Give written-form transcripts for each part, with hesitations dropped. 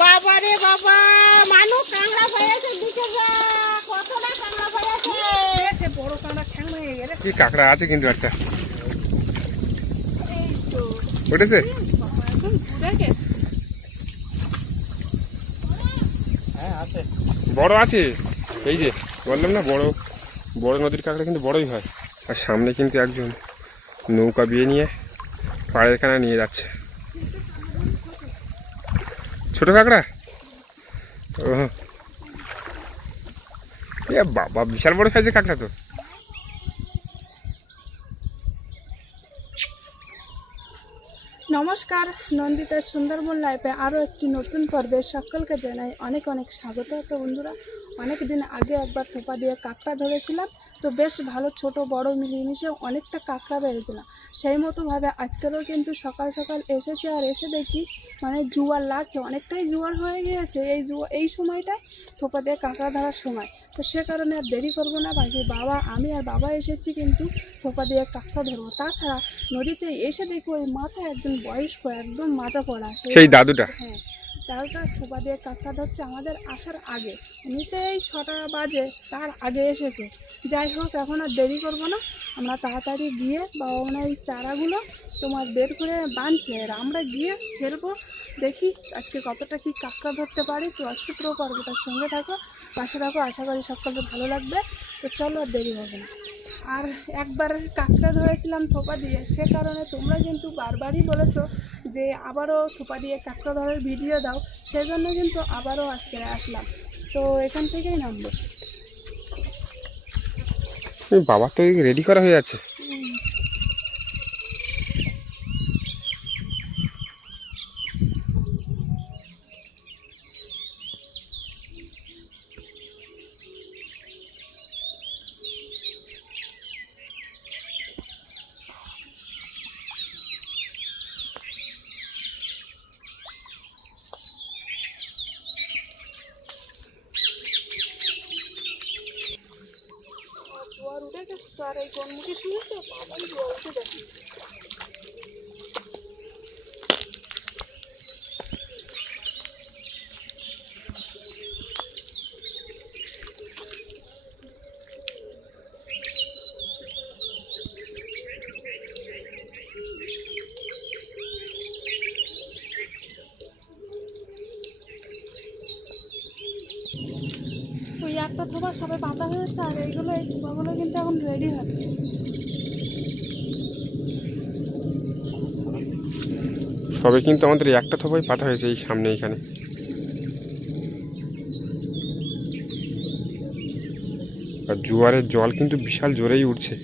বাবা রে বাবা, মানুষ কাঁকড়া হয়েছে, দিকে যা, কতটা কাঁকড়া হয়েছে। বড় কাঁকড়া ঠ্যাং ভেঙে গেলে কি কাঁকড়া আছে কিন্তু একটা উঠেছে। বড় আছে, এই যে বললাম না বড় বড় নদীর কাঁকড়া কিন্তু বড়ই হয়। আর সামনে কিন্তু একজন নৌকা বিয়ে নিয়ে পাড়ের কানা নিয়ে যাচ্ছে। ছোট কাঁকড়া, ও এ বাবা, বিশাল বড় সাইজের কাঁকড়া তো। নমস্কার, নন্দিতার সুন্দরবন লাইফে আরও একটি নতুন পর্বে সকলকে জানাই অনেক অনেক স্বাগত। তো বন্ধুরা, অনেক দিন আগে একবার থোপা দিয়ে কাঁকড়া ধরেছিলাম, তো বেশ ভালো ছোট বড় মিলিয়ে অনেকটা কাঁকড়া পেয়েছিলাম। সেই মতোভাবে আজকেরও কিন্তু সকাল সকাল এসেছে, আর এসে দেখি মানে জোয়ার লাগছে, অনেকটাই জোয়ার হয়ে গিয়েছে এই সময়টায় থোপা দিয়ে কাঁকড়া ধরার সময়। তো সে কারণে আর দেরি করবো না, বাকি আমি আর বাবা এসেছি কিন্তু থোপা দিয়ে কাঁকড়া ধরবো। তাছাড়া নদীতে এসে দেখি ওই মাথায় একজন বয়স্ক একদম মাজা পড়া সেই দাদুটা, হ্যাঁ দাদুটা থোপা দিয়ে কাঁকড়া ধরছে আমাদের আসার আগে। এমনিতেই 6টা বাজে, তার আগে এসেছে। যাই হোক, এখন আর দেরি করবো না, আমরা তাড়াতাড়ি গিয়ে বাবা মানে এই চারাগুলো তোমার বের করে বাঁধছে, আর আমরা গিয়ে ফেলবো। দেখি আজকে কতটা কি কাঁকড়া ধরতে পারি। তো আজকে পুরো পর্বটার সঙ্গে থাকো, পাশে থাকো, আশা করি সকলকে ভালো লাগবে। তো চলো, আর দেরি হবে না। আর একবার কাঁকড়া ধরেছিলাম থোপা দিয়ে, সে কারণে তোমরা কিন্তু বারবারই বলেছো যে আবারও থোপা দিয়ে কাঁকড়া ধরার ভিডিও দাও, সেজন্য কিন্তু আবারও আজকে আসলাম। তো এখান থেকেই নামবো। বাবা তো রেডি করা হয়ে আছে। জোয়ার উঠে গেছে, আর এই গনমুখী শুনে তো বাবাই জোয়ার উঠে গেছে। ওই একটা থোপা সবে পাতা হয়েছে, আর এই থোপাগুলো কিন্তু এখন রেডি হচ্ছে। সবে কিন্তু আমাদের একটা থোপাই পাতা হয়েছে এই সামনে এইখানে। আর জোয়ারের জল কিন্তু বিশাল জোরেই উঠছে।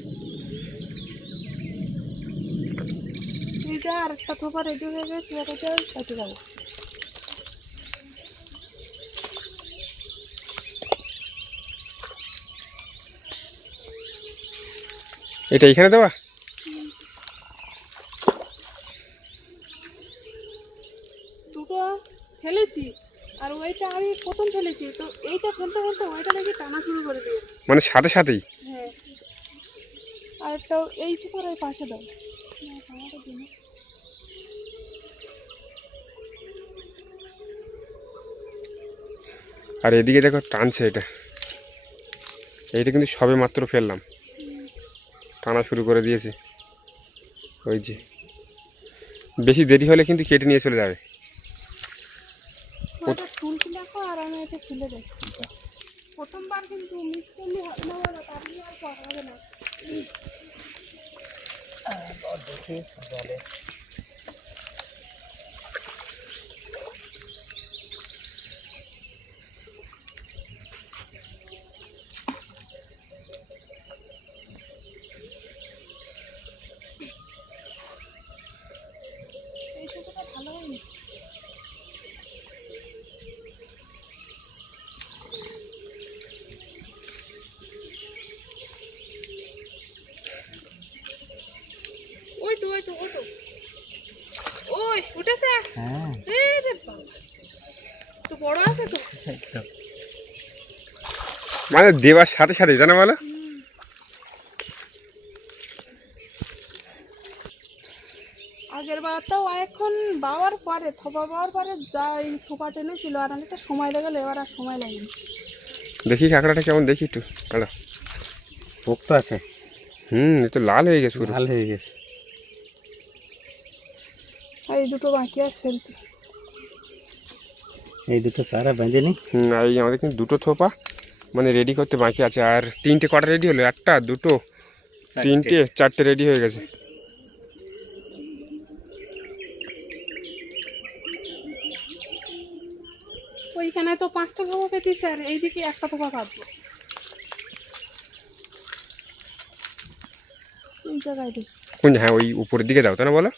এইটা আর একটা থোপা রেডি হয়ে গেছে, এটা কেটে যাবে। এটা এখানে দেওয়া। দুটো ফেলেছি, আর ওইটা আমি প্রথম ফেলেছি, তো এইটা ফেলতে ফেলতে ওইটা দেখি টানা শুরু করে দিয়েছে। মানে সাথে সাথেই। হ্যাঁ, আর একটা এই থোপার ওই পাশে দাও। আর এদিকে দেখো টানছে, এইটা কিন্তু সবে মাত্র ফেললাম, টানা শুরু করে দিয়েছে। ওই যে বেশি দেরি হলে কিন্তু কেটে নিয়ে চলে যাবে। তুলছি দেখো, আর আমি এটা খুলে দেখি। প্রথমবার কিন্তু মিস করলে হবে না, বলো, তাহলে আর করা হবে না। এই সুতোটা ভালো হয়নি। ওই তো ওই উঠেছে। রে বাবা, তো বড় আছে তো। মানে দেওয়ার সাথে সাথেই, জানা বলো। আগের বারটাও এখন বাবার পরে থোপা পাওয়ার পরে যা এই থোপা টেনেছিল আর অনেকটা সময় লেগেলো, এবার আর সময় লাগেনি। দেখি কাঁকড়াটা কেমন, দেখি একটু কাঁকড়া। পোক্ত আছে, এ তো লাল হয়ে গেছে পুরো। লাল হয়ে গেছে। আর এই দুটো বাকি আছে ফেলতে। এই দুটো চারা বেঁধে নি। আর এই আমাদের কিন্তু দুটো থোপা মানে রেডি করতে বাকি আছে। আর তিনটে কটা রেডি হলো, একটা দুটো তিনটে চারটে রেডি হয়ে গেছে। ওইখানে তো 5টা থোপা পেতিস আর এইদিকে একটা থোপা পাবো। এই জায়গায় দিই। কোন, হ্যাঁ ওই উপরের দিকে দাও, তাই না বলো?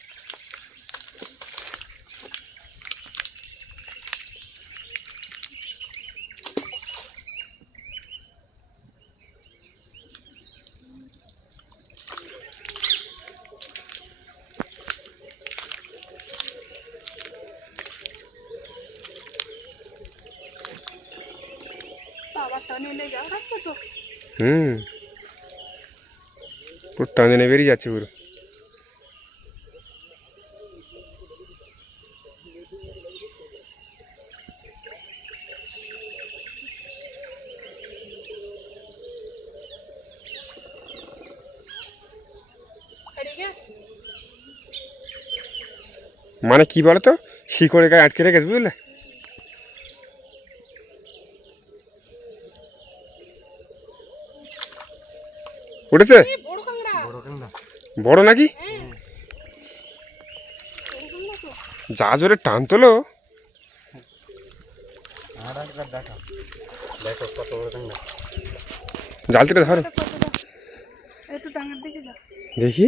আবার টানে লেগে যাচ্ছে তো। পুরো টানে বেরিয়ে যাচ্ছে পুরো। মানে কি বলতো, শিকড়ে গায়ে আটকে রেখেছে, বুঝলে? উঠেছে বড় কাঁকড়া। বড় কাঁকড়া। বড় নাকি? যা জোরে টান তোলো। আর একবার দেখো, দেখো কত বড় কাঁকড়া। জালতিটা ধরো একটু ডাঙার দিকে যা। দেখি।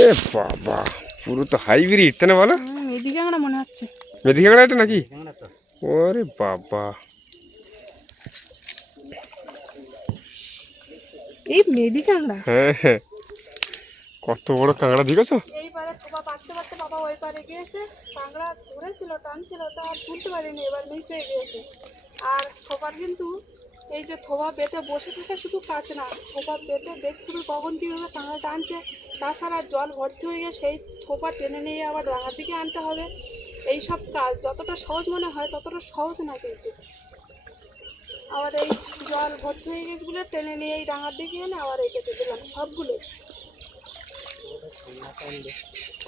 এ বাবা, পুরো তো হাইব্রিড, তাই না বলো? মেদি কাঁকড়া মনে হচ্ছে। মেদি কাঁকড়া এটা নাকি? কাঁকড়া তো। ওরে বাবা, এই মেদি কাঁকড়া। হ্যাঁ হ্যাঁ, কত বড় কাঁকড়া দেখেছো? এইবারে থোপা পাততে পাততে বাবা ওই পারে গিয়েছে, কাঁকড়া ধরেছিল টানছিল তা আর তুলতে পারিনি, এবার মিস হয়ে গিয়েছে। আর থোপার কিন্তু এই যে থোপা বেঁধে বসে থাকে শুধু কাজ না, থোপা বেঁধে দেখতে হবে কখন কীভাবে কাঁকড়া টানছে, তাছাড়া জল ভর্তি হয়ে গিয়ে সেই থোপা টেনে নিয়ে আবার ডাঙার দিকে আনতে হবে। এইসব কাজ যতটা সহজ মনে হয় ততটা সহজ না কিন্তু। আবার এই জল ভর্তি হয়ে গেছে বলে টেনে নিয়ে এই ডাঙার দিকে এনে আবার এই কেটে দিলাম সবগুলো।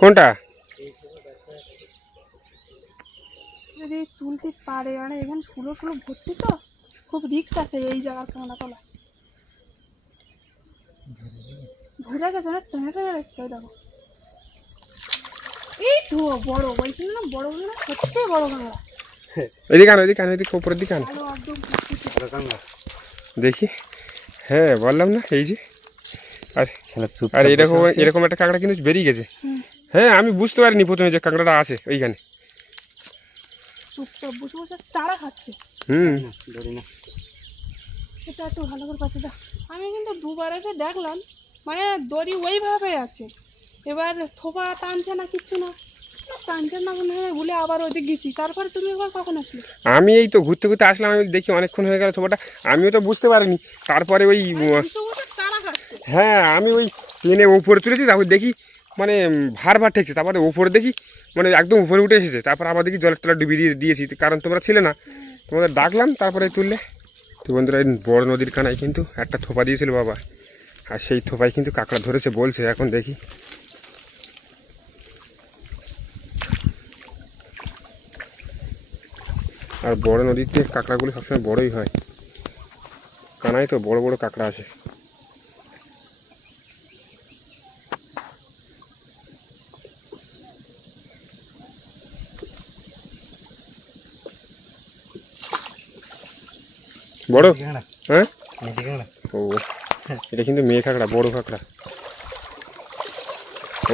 কোনটা? যদি তুলতে পারে, মানে এখানে শুলো শুলো ভর্তি তো, খুব রিস্ক আছে এই জায়গার কাঁকড়া তোলা। ভরে গেছে না, টেনে টেনে রাখতে হয়। দেখো এই তো বড় বলছি না, বড় বড় না, সত্যি বড় কাঁকড়া। এদিকে আনো, এদিকে আনো, এদিকে উপরের দিকে আনো, ভালো একদম কুচকুচে। বড় কাঁকড়া। দেখি। হ্যাঁ বললাম না, এই যে। আর আর এরকম এরকম একটা কাঁকড়া কিন্তু বেরিয়ে গেছে। হ্যাঁ আমি বুঝতে পারিনি প্রথমে যে কাঁকড়াটা আছে ওইখানে। চুপচাপ বসে বসে চারা খাচ্ছে। ধরি না। এটা একটু ভালো করে পাচ্ছে। আমি কিন্তু দুবার এসে দেখলাম, মানে দড়ি ওইভাবে আছে, এবার থোপা টানছে না, কিচ্ছু না, টানছে না মনে হয় বলে আবার ওইদিকে গেছি। তারপরে তুমি এবার কখন আসলে? আমি এই তো ঘুরতে ঘুরতে আসলাম, আমি দেখি অনেকক্ষণ হয়ে গেল থোপাটা, আমিও তো বুঝতে পারিনি। তারপরে ওই বসে বসে চারা খাচ্ছে। হ্যাঁ আমি ওই প্লেনে উপরে তুলেছি, তারপর দেখি মানে ভার ভার ঠেকছে, তারপরে উপরে দেখি মানে একদম উপরে উঠে এসেছে। তারপর আবার দেখি জলের তলা ডুবিয়ে দিয়েছি, কারণ তোমরা ছিলে না, তোমাদের ডাকলাম তারপরে তুললে। তো বন্ধুরা, এই বড় নদীর কানায় কিন্তু একটা থোপা দিয়েছিল বাবা, আর সেই থোপায় কিন্তু কাঁকড়া ধরেছে বলছে। এখন দেখি। আর বড় নদীতে কাঁকড়াগুলো সবসময় বড়ই হয়, কানায় তো বড় বড় কাঁকড়া আসে। বড়? হ্যাঁ ও, এটা কিন্তু মেয়ে কাঁকড়া, বড় কাঁকড়া।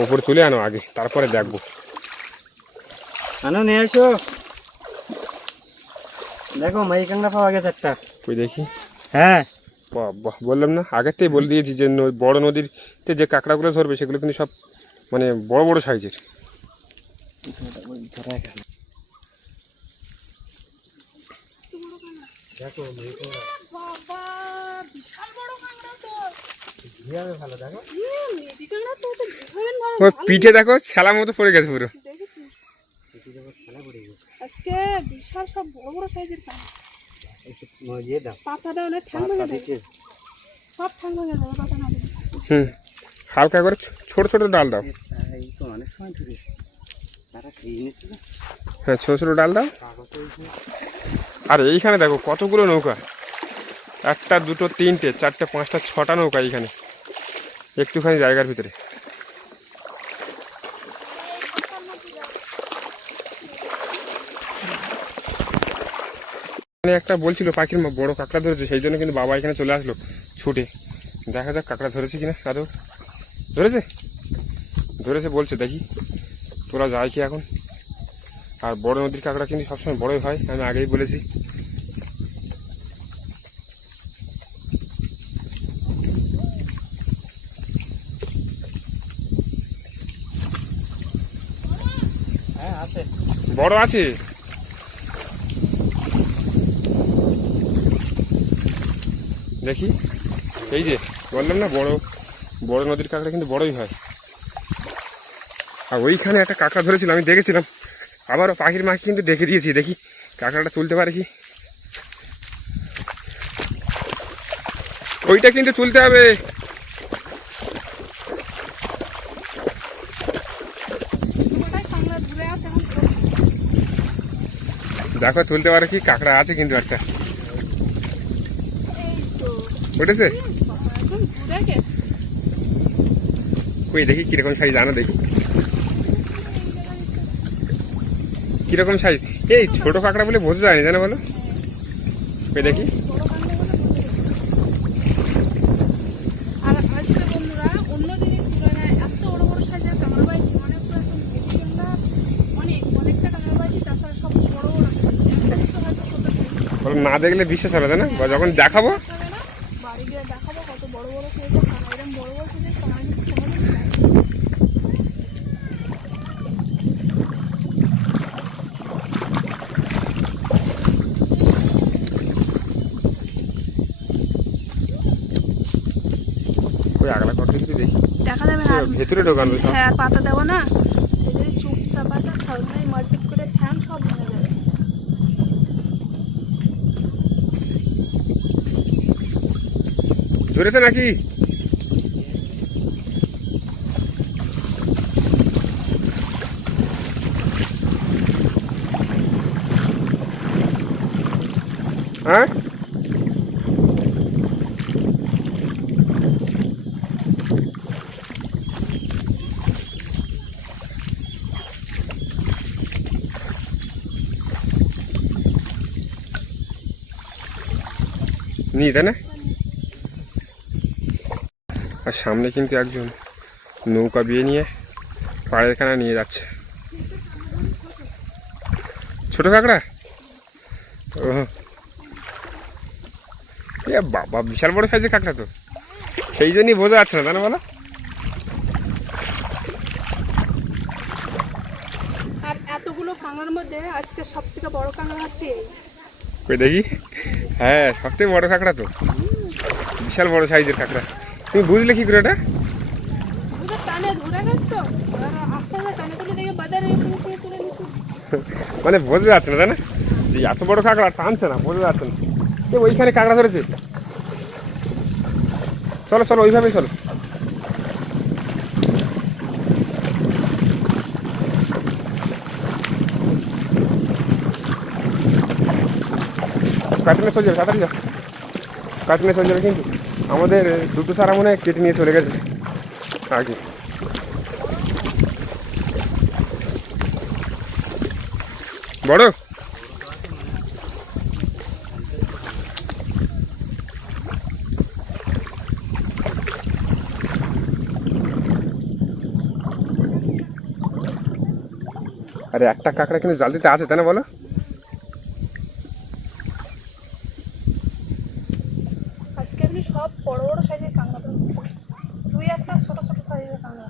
উপরে তুলে আনো আগে, তারপরে দেখবো। আনো নিয়ে এসো। দেখো মাই কাঁকড়া পাওয়া গেছে একটা। ওই দেখি। হ্যাঁ বাহ, বললাম না আগের থেকে বলে দিয়েছি যে বড় নদীতে যে কাঁকড়াগুলো ধরবে সেগুলো কিন্তু সব মানে বড় বড় সাইজের। দেখো বাবা বিশাল বড় কাঁকড়া তো। যেভাবে ভালো দেখো মেডি কাঁকড়া তো তো ভীষণ ভালো। ওর পিঠে দেখো ছেলা মতো পড়ে গেছে পুরো। দেখেছিস এটি যখন খেলা পড়ে গেছে আজকে বিশাল সব বড় বড় সাইজের কাঁকড়া। একটু দিয়ে দাও পাতাটা অনেক ঠান্ডা হয়ে যাবে, দিচ্ছে সব ঠান্ডা হয়ে যাবে পাতা না দিলে। হালকা করে ছোট ছোট ডাল দাও। এই তো অনেক সময় ধরে তারা খেয়ে নিয়েছিল হ্যাঁ, ছোট ছোট ডাল দাও। কাগজে আর এইখানে দেখো কতগুলো নৌকা, একটা দুটো তিনটে চারটে পাঁচটা ছটা নৌকা এইখানে একটুখানি জায়গার ভিতরে। এখানে একটা বলছিল পাখির বড় কাঁকড়া ধরেছে, সেই জন্য কিন্তু বাবা এখানে চলে আসলো ছুটে। দেখা যাক কাঁকড়া ধরেছে কিনা। আদৌ ধরেছে, ধরেছে বলছে, দেখি তোরা যায় কি এখন। আর বড় নদীর কাঁকড়া কিন্তু সবসময় বড়ই হয়, আমি আগেই বলেছি। হ্যাঁ আছে বড় আছে, দেখি। এই যে বললাম না, বড় বড় নদীর কাঁকড়া কিন্তু বড়ই হয়। আর ওইখানে একটা কাঁকড়া ধরেছিল, আমি দেখেছিলাম। আবারও পাখির মাকে কিন্তু দেখে দিয়েছি, দেখি কাঁকড়াটা তুলতে পারে কি। ওইটা কিন্তু তুলতে হবে। ওটাই কাঁকড়া ধরে আছে এখন। দেখো তুলতে পারে কি, কাঁকড়া আছে কিন্তু একটা এই তো উঠেছে। একদম ঘুরে গেছে। ওই দেখি কিরকম সাইজ, আনো দেখি কিরকম সাইজ। এই ছোট কাঁকড়া বলে বোঝা যায়নি, জানো বলো। ওই দেখি, বড় কাঁকড়া বলে বুঝে গেছে। আর আজকে বন্ধুরা অন্য দিনের তুলনায় এত বড় বড় সাইজের কাঁকড়া পাইছি, মানে পুরো একদম ভেটি কাঁকড়া অনেকটা কাঁকড়া পাইছি। তাছাড়া সব বড় বড় সাইজ, একটা দুটো হয়তো ছোট সাইজ বলো না দেখলে বিশ্বাস হবে না, বা যখন দেখাবো। হবে না। বাড়ি গিয়ে দেখাবো কত বড় বড় সাইজের কাঁকড়া। এরকম বড় বড় সাইজের কাঁকড়া কিন্তু কোনোদিন খাইনি। ওই আগলা কত কিছু দেখি, দেখা যাবে না। ভেতরে ঢোকানো সব। হ্যাঁ, পাতা দেবো না, সেই জন্য চুপচাপ আছে। খাওয়াই মারপিট করে ঠ্যাং সব ভেঙে যাবে। ধরেছে নাকি? হ্যাঁ, নিয়ে তাই না। আর সামনে কিন্তু একজন নৌকা বিয়ে নিয়ে পাড়ের খানা নিয়ে যাচ্ছে। ছোট কাঁকড়া, ও এ বাবা, বিশাল বড় সাইজের কাঁকড়া তো, সেই জন্যই বোঝা যাচ্ছে না, তাই না বলো। আর এতগুলো কাঁকড়ার মধ্যে আজকে সব থেকে বড় কাঁকড়া হচ্ছে এই। ওই দেখি, হ্যাঁ সবথেকে বড় কাঁকড়া তো, বিশাল বড় সাইজের কাঁকড়া। তুমি বুঝলে কি করে এটা? ওটা টানে ধরে গেছে তো, আর আস্তে আস্তে টানে তুলে দেখে বাজারে তুলে নিচ্ছি। মানে বোঝা যাচ্ছে না, তাই না, যে এত বড় কাঁকড়া টানছে না, বোঝা যাচ্ছে না। এ ওইখানে কাঁকড়া ধরেছে, চলো চলো ওইভাবেই চলো। কাটিনে চলে যাবে, তাড়াতাড়ি যাও, কাটিনে চলে যাবে। কিন্তু আমাদের দুটো সারা মনে হয় কেটে নিয়ে চলে গেছে আগে। বড় আরে একটা কাঁকড়া কিন্তু জাল দিতে আছে, তাই না বলো। আজকে আমি সব বড় বড় সাইজের কাঁকড়া ধরছি, দুই একটা ছোট ছোট সাইজের কাঁকড়া।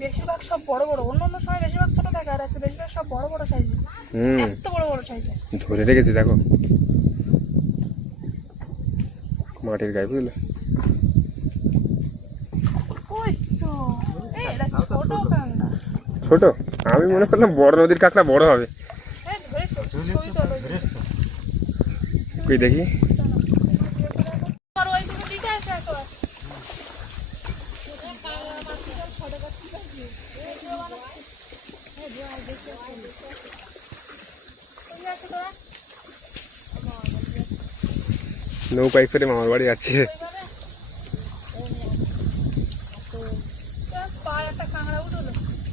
বেশিরভাগ সব বড় বড়, অন্য অন্য সময় বেশিরভাগ ছোট থাকে, আর আছে বেশিরভাগ সব বড় বড় সাইজের। এত বড় বড় সাইজের ধরে রেখেছি দেখো মাটির গায়ে, বুঝলে। ছোট আমি মনে করলাম বড় নদীর কাঁকড়া বড় হবে। কই দেখি নৌকায় করে মামার বাড়ি যাচ্ছে।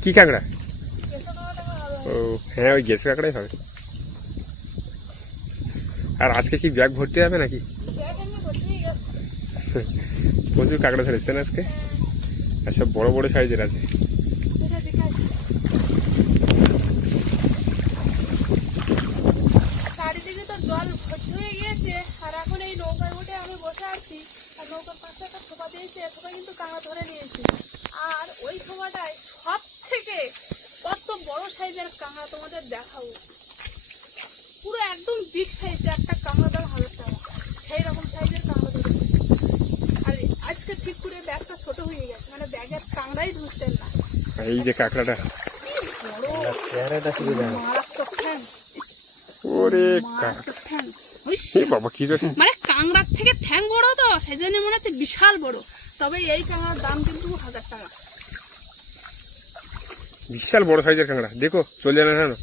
কি কাঁকড়া? ও হ্যাঁ, ওই গেছে কাঁকড়াই হবে। আর আজকে কি ব্যাগ ভর্তি হবে নাকি? প্রচুর কাঁকড়া ধরেছে না আজকে, আর সব বড় বড় সাইজের আছে। চারিদিকে তো জল ভর্তি হয়ে গিয়েছে, আর এখন এই নৌকার উঠে আমি বসে আছি, আর নৌকার পাশে একটা থোপা দিয়েছে, থোপা কিন্তু কাঁকড়া ধরে নিয়েছে। আর ওই থোপাটায় সব থেকে কত বড় সাইজের কাঁকড়া তোমাদের দেখাবো, পুরো একদম বিগ সাইজের একটা কাঁকড়া দাম 1000 টাকা, সেই রকম সাইজের কাঁকড়া ধরেছে। আর আজকে ঠিক করে ব্যাগটা ছোট হয়ে গেছে, মানে ব্যাগের কাঁকড়াই ধরতেন না। এই যে কাঁকড়াটা, চেহারাটা শুধু দেখো। মারাত্মক ঠ্যাং, ওরে মারাত্মক ঠ্যাং। বাবা কি করে! মানে কাঁকড়ার থেকে ঠ্যাং বড়, তো সেই জন্য মনে হচ্ছে বিশাল বড়। তবে এই কাঁকড়ার দাম কিন্তু 1000 টাকা। বিশাল বড় সাইজের কাঁকড়া, দেখো চলে যাবে না।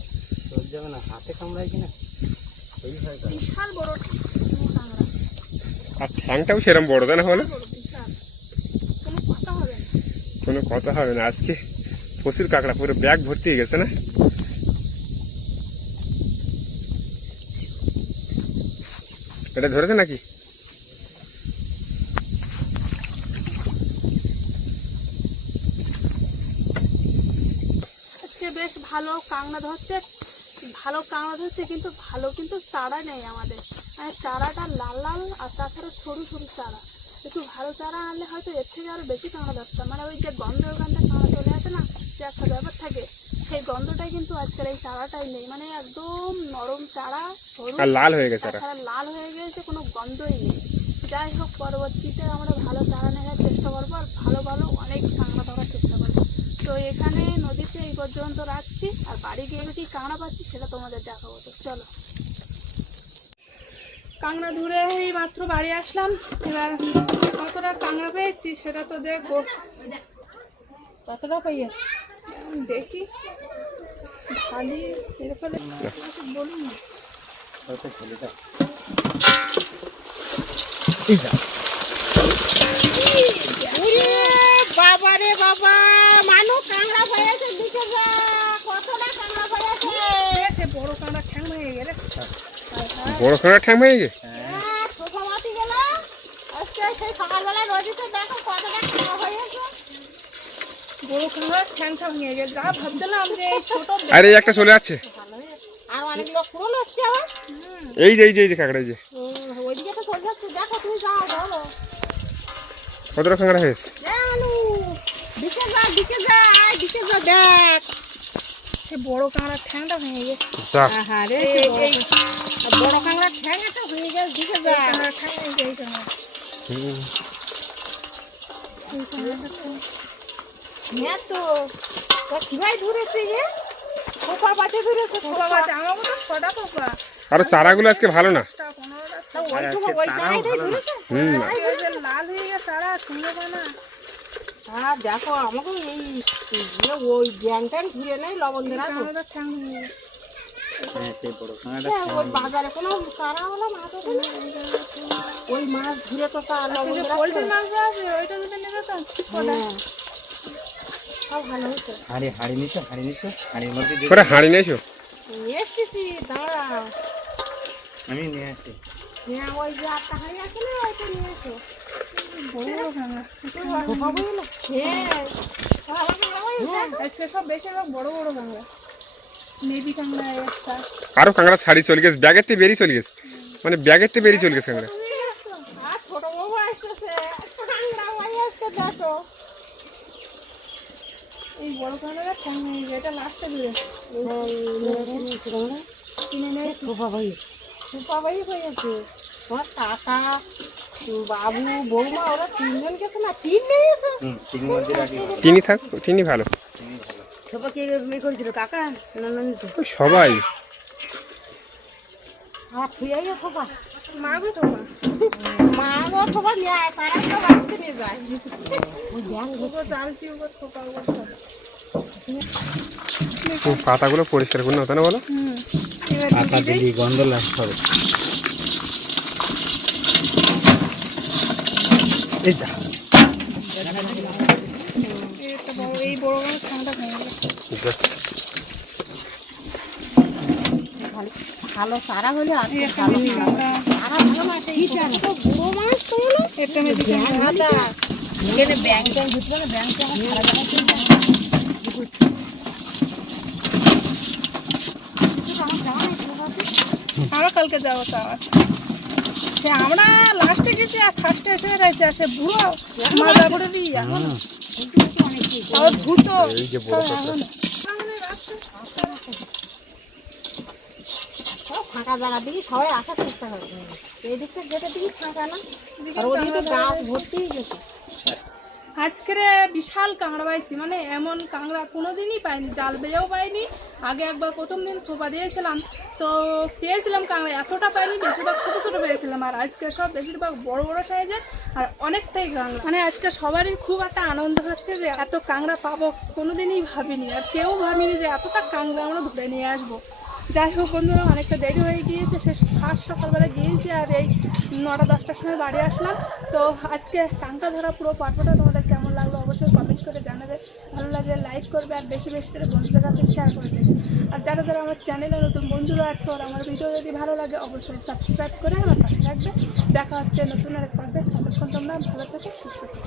তোর যাবে না, হাতে কামড়ায় কিনা এই হয় তো। বিশাল বড় কাঁকড়া, আর ঠ্যাংটাও সেরকম বড়, তাই না? হলে বড় বিশাল, কোনো কথা হবে না। কোনো কথা হবে না। আজকে প্রচুর কাঁকড়া, পুরো ব্যাগ ভর্তি হয়ে গেছে না? এটা ধরেছে নাকি? আজকে বেশ ভালো কাঁকড়া ধরছে, কিন্তু ভালো কিন্তু চারা নেই আমাদের। মানে চারাটা লাল লাল, আর তাছাড়া সরু সরু চারা। একটু ভালো চারা আনলে হয়তো এর থেকে আরো বেশি কাঁকড়া ধরতাম। মানে ওই যে গন্ধের ওখানটা কাঁকড়া চলে আসে না, যে একটা ব্যাপার থাকে, সেই গন্ধটাই কিন্তু আজকের এই চারাটাই নেই। মানে একদম নরম চারা, সরু, আর লাল হয়ে গেছে। তাছাড়া লাল হয়ে গেছে, কোনো গন্ধই নেই। যাই হোক, পরবর্তীতে আমরা ভালো চারা নেওয়ার চেষ্টা করবো, আর ভালো ভালো অনেক কাঁকড়া ধরার চেষ্টা করবো। তো এখানে নদীতে এই পর্যন্ত রাখছি, আর বাড়ি গিয়ে কি কাঁকড়া পাচ্ছি সেটা তোমাদের দেখাবো। তো চলো, কাঁকড়া ধরে এই মাত্র বাড়ি আসলাম। এবার কতটা কাঁকড়া পেয়েছি সেটা তো দেখবো। কতটা পেয়েছি দেখি, ভালোই এর ফলে বলুন না। হয়তো ছেলেটা বাবা রে বাবা, মানুষ কাঁকড়া হয়েছে, দিকে যা, কতটা কাঁকড়া হয়েছে। সে বড় কাঁকড়া ঠ্যাং হয়ে গেলে, বড় কাঁকড়া ঠ্যাং হয়ে গেছে। ছোটো মাটি গেল আজকে, সেই সকালবেলা নদীতে দেখো কতটা কাঁকড়া হয়েছে। বড় কাঁকড়া ঠ্যাংটা ভেঙে গেছে। যা ভাবছিলাম যে এই ছোট আরে একটা চলে যাচ্ছে। আর অনেক লোক পুরো আসছে আবার। এই যে কাঁকড়া, এই যে ওইদিকে তো চলে যাচ্ছে, দেখো তুমি যাও ধরো। কতটা কাঁকড়া হয়েছে? জানু, দিকে যা, দিকে যা, আয় দিকে যা, দেখ। সে বড় কাঁকড়ার ঠ্যাংটা ভেঙে গেছে। যা হ্যাঁ রে, বড় কাঁকড়া ঠ্যাং একটা হয়ে গেছে, দিকে যা। কাঁকড়ার ঠ্যাং ভেঙে গেছে, এই কাঁকড়া। হ্যাঁ তো কিভাবে ধরেছে যে খোপা পাতে ধরেছে, খোপা বাজে, আমার মতো 6টা খোপা। আরো চারাগুলো আজকে ভালো না। 15টা ওই সময় ওই চারাইটাই ধরেছে। লাল হয়ে গেছে সারা সুন্দর বানা। হ্যাঁ দেখো, আমাকে এই যে ওই জ্ঞান ট্যান ঘুরে নেই, লবণ দেনা তো। কাঁকড়ার ঠ্যাং ভেঙে গেছে। হ্যাঁ সেই বড় কাঁকড়াটা ওই বাজারে কোনো চারা হলো মাছ ওঠে না। ওই মাছ ঘুরে তো চা লবণ যে দেনা পোলট্রির মাংস আছে ওইটা যদি নিয়ে যেতাম সব ভালো হতো। হাড়ি নিছো, হাড়ির মধ্যে দিয়ে করে হাঁড়ি নিয়েছো? নিয়ে এসতেছি, দাঁড়াও। আমি নিয়ে আসি। হ্যাঁ, ওই যে একটা হাঁড়ি আছে না, ওইটা নিয়ে এসো। বড় বড় কাঁকড়া। খোপা বুঝলো? হ্যাঁ, ভালো কাঁকড়া হয়েছে। সেসব বেশিরভাগ বড় বড় কাঁকড়া। নেবি কাঁকড়া একটা। আরো কাঁকড়া ছাড়ি চলে গেছে, ব্যাগের থেকে বেরিয়ে চলে গেছে। মানে ব্যাগের থেকে বেরিয়ে চলে গেছে কাঁকড়া। আর ছোট বউ আসতেছে, কাঁকড়া ভাই আসতে দেখো। এই বড় কাঁকড়া ঠ্যাং ভেঙে গেছে, এটা লাস্টে দূরে কিনে নিয়ে খোপা ভাই হয়েছে। তোমার কাকা, বাবু, বৌমা, ওরা 3 জন গেছে না, 3 নিয়ে এসে। তিন মধ্যে রাখি। টিনি থাক, টিনি ভালো। সবাইকে মেয়ে করেছিল কাকা না নন্দিত ওই সবাই আর ফিরে খোপা মা গো তোমার মা গো খোপা নিয়ে আয় সারাই তো বাড়িতে নিয়ে যায় ওই ব্যাং ওগো জালতি ওগো খোপা ওগো সব। তো পাতাগুলো পরিষ্কার করে হতো না বলো? এবার পাতা দিলি গন্ধ লাগতে হবে। এই যা একটা বড় এই বড় বড় ঠান্ডা হয়ে গেল। ভালো সারা হলে আর এই একটা মিনি কাঁকড়া, সারা ভালো মাছ কি জানো বড় মাছ তো হলো একটা মেদিকে আদা এখানে ব্যাং ট্যাং ঘুরছিল না ব্যাং ট্যাং সারা জায়গায় ঘুরছে আমার জানা নেই আমরা কালকে যাবো তো আবার। সে আমরা লাস্টে গেছি আর ফার্স্টে এসে বেড়াইছে আর সে বুড়ো মাজা পড়ে দিয়ে এখন তাও ভূত এই যে বড় পাতা। ফাঁকা জায়গা দিকে সবাই আসার চেষ্টা করে এই দিকটা যেটা দিকে ফাঁকা না আর ওদিকে গাছ ভর্তি হয়ে গেছে আজকে বিশাল কাঁকড়া পাইছি, মানে এমন কাঁকড়া কোনোদিনই পাইনি, জাল বেয়েও পাইনি। আগে একবার প্রথম দিন থোপা দিয়েছিলাম তো পেয়েছিলাম কাঁকড়া, এতটা পাইনি, বেশিরভাগ ছোটো ছোটো পেয়েছিলাম। আর আজকে সব বেশিরভাগ বড় বড় সাইজের আর অনেকটাই কাঁকড়া। মানে আজকে সবারই খুব একটা আনন্দ হচ্ছে যে এত কাঁকড়া পাবো, কোনোদিনই ভাবিনি আর কেউ ভাবিনি যে এতটা কাঁকড়া আমরা ধরে নিয়ে আসবো। যাই হোক বন্ধুরা, অনেকটা দেরি হয়ে গিয়েছে, সে ফার্স্ট সকালবেলা গিয়েছি আর এই 9টা-10টার সময় বাড়ি আসলাম। তো আজকে কাঁকড়া ধরা পুরো পর্বটা তোমাদের কেমন লাগলো অবশ্যই কমেন্ট করে জানাবে, ভালো লাগলে লাইক করবে আর বেশি বেশি করে বন্ধুদের কাছে শেয়ার করে দেবে। আর যারা যারা আমার চ্যানেলে নতুন বন্ধুরা আছে আর আমার ভিডিও যদি ভালো লাগে অবশ্যই সাবস্ক্রাইব করে আমার পাশে রাখবে। দেখা হচ্ছে নতুন আরেক পর্বে, ততক্ষণ তোমরা ভালো থেকো, সুস্থ থেকো।